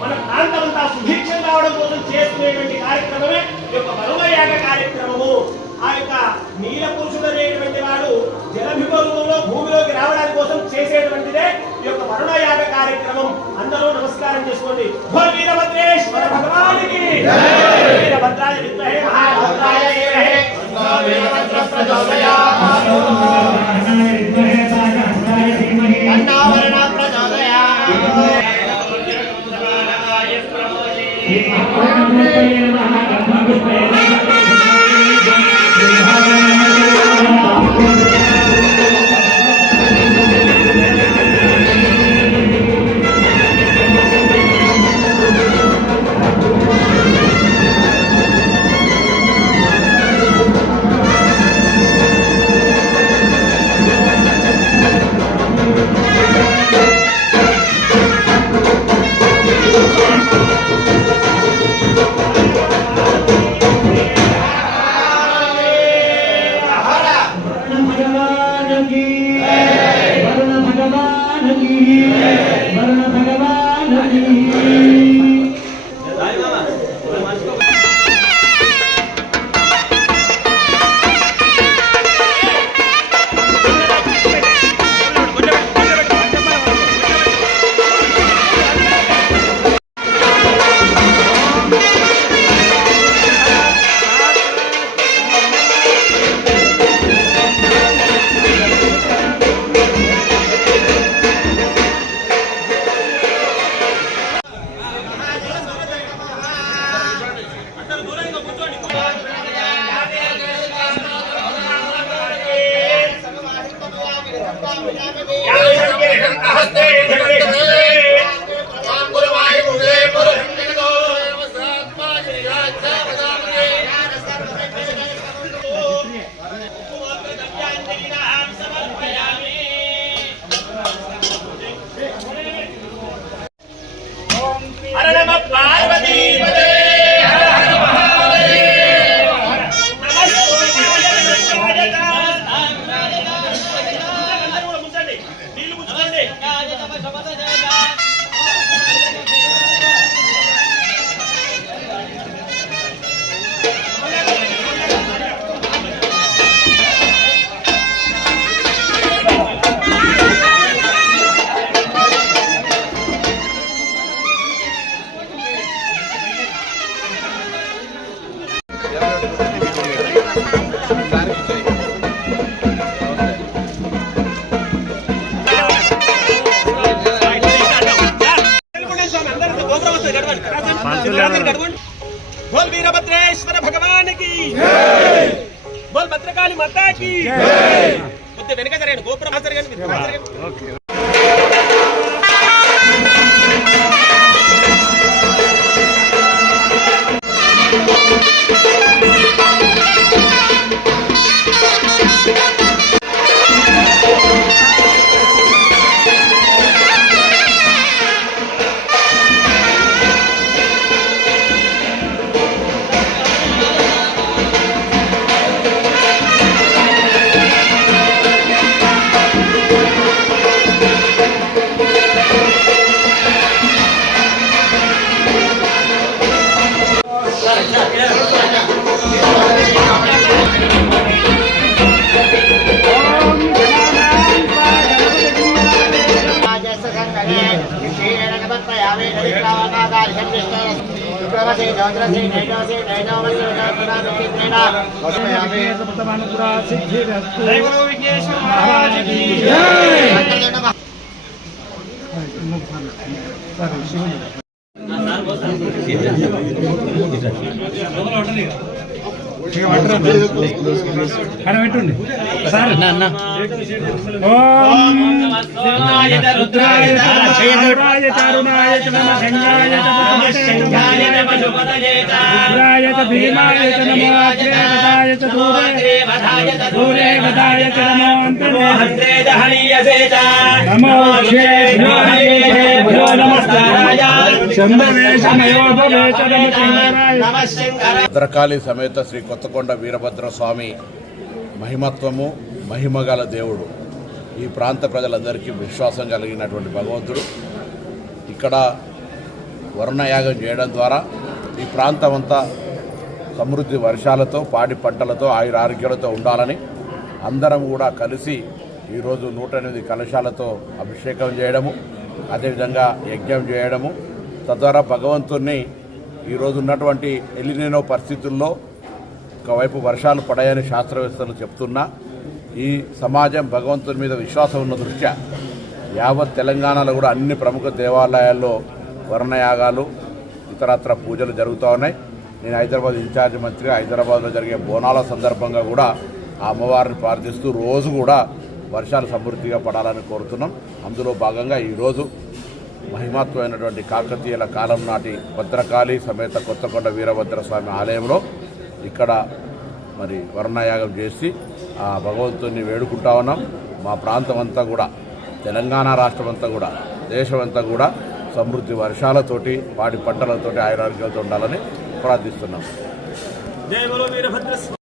మన ప్రాంతమంతా సుభిక్షం కావడం కోసం చేసుకునేటువంటి కార్యక్రమమే ఈ యొక్క వరుణయాగ కార్యక్రమము. ఆ యొక్క నీల పురుషుడు అనేటువంటి వాడు జలభిమూలంలో భూమిలోకి రావడానికి కోసం చేసేటువంటిదే ఈ యొక్క వరుణయాగ కార్యక్రమం. అందరూ నమస్కారం చేసుకోండి. వీరభద్రేశ్వర భగవానికి వీరభద్రాయ విద్మహే మహాభద్రాయ ధీమహి వీరభద్ర ప్రచోదయాత్ అన్నావరణ ప్రచోదయాత్ Yeah, बोल वीरभद्रेश्वर भगवान की बोल भद्रकाली माता की కొద్ది వెనక జరగండి గోపురం జరగండి పెట్టండి సార్ ఓం రుద్రాయ రుద్రాయ తరుణాయ నమః శంగాయ శంగాయ నమః రుద్రాయ భీమాయ నమః అగ్రేవదాయ దూరే వదాయ నమో అంతరే దహనీయసేత నమో క్షేభ్యో నమస్కారాయ సందేశమయోపవేశ నమః శంకరాయ భద్రకాళి సమేత శ్రీ కొత్తకొండ వీరభద్ర స్వామి మహిమత్వము మహిమగల దేవుడు. ఈ ప్రాంత ప్రజలందరికీ విశ్వాసం కలిగినటువంటి భగవంతుడు. ఇక్కడ వర్ణయాగం చేయడం ద్వారా ఈ ప్రాంతం అంతా సమృద్ధి వర్షాలతో పాడి పంటలతో ఆయురారోగ్యాలతో ఉండాలని అందరం కూడా కలిసి ఈరోజు 108 కలశాలతో అభిషేకం చేయడము, అదేవిధంగా యజ్ఞం చేయడము, తద్వారా భగవంతుణ్ణి ఈరోజు ఉన్నటువంటి ఎలినో పరిస్థితుల్లో ఒకవైపు వర్షాలు పడాయని శాస్త్రవేత్తలు చెప్తున్నా ఈ సమాజం భగవంతుని మీద విశ్వాసం ఉన్న దృష్ట్యా యావత్ తెలంగాణలో కూడా అన్ని ప్రముఖ దేవాలయాల్లో వర్ణయాగాలు ఇతరత్ర పూజలు జరుగుతూ ఉన్నాయి. నేను హైదరాబాద్ ఇన్ఛార్జ్ మంత్రిగా హైదరాబాద్లో జరిగే బోనాల సందర్భంగా కూడా ఆ అమ్మవారిని ప్రార్థిస్తూ రోజు కూడా వర్షాలు సమృద్ధిగా పడాలని కోరుతున్నాం. అందులో భాగంగా ఈరోజు మహిమత్వమైనటువంటి కాకతీయుల కాలం నాటి భద్రకాళి సమేత కొత్తకొండ వీరభద్ర స్వామి ఆలయంలో ఇక్కడ మరి వర్ణయాగం చేసి ఆ భగవంతుని వేడుకుంటా ఉన్నాం. మా ప్రాంతం అంతా కూడా తెలంగాణ రాష్ట్రం అంతా కూడా దేశమంతా కూడా సమృద్ధి వర్షాలతోటి పాడి పంటలతోటి ఆయురారోగ్యాలతో ఉండాలని ప్రార్థిస్తున్నాం.